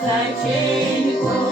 Santinho.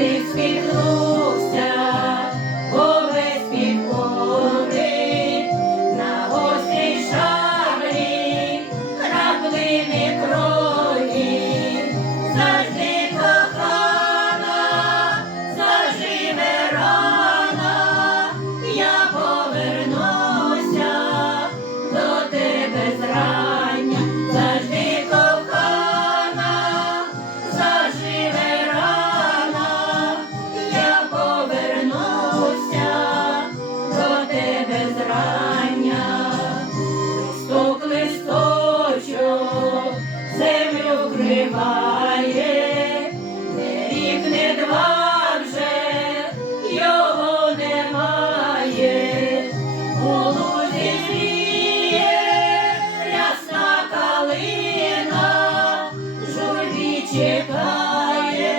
live in hope. Триває, не рік, не два вже його немає, у лузі рясна калина, журбі чекає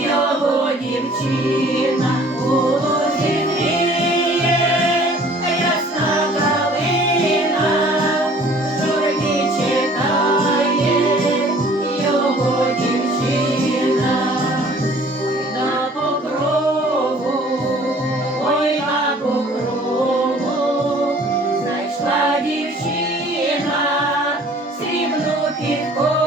його дівчина. підходить.